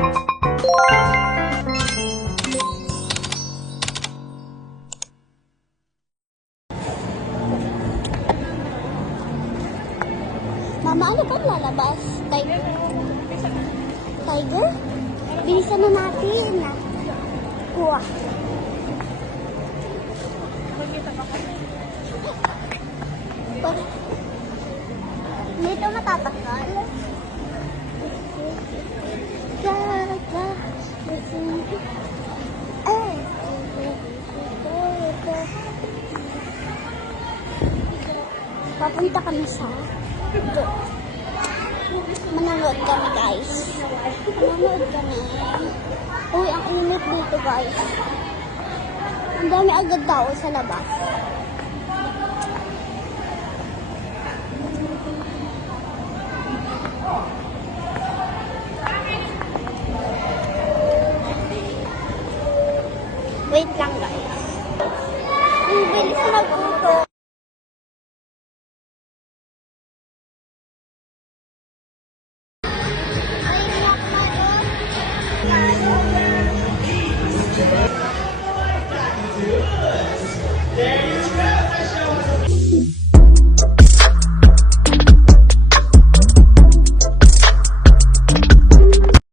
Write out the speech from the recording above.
Mama, ano bang lalabas? Tiger? Tiger? Bilisan na natin. Kuha. Dito matatakal. Papunta kami sa manonood kami, guys. Manonood kami. Uy, ang init dito, guys. Ang dami agad tao sa labas. Wait lang, guys. Ang bilis mag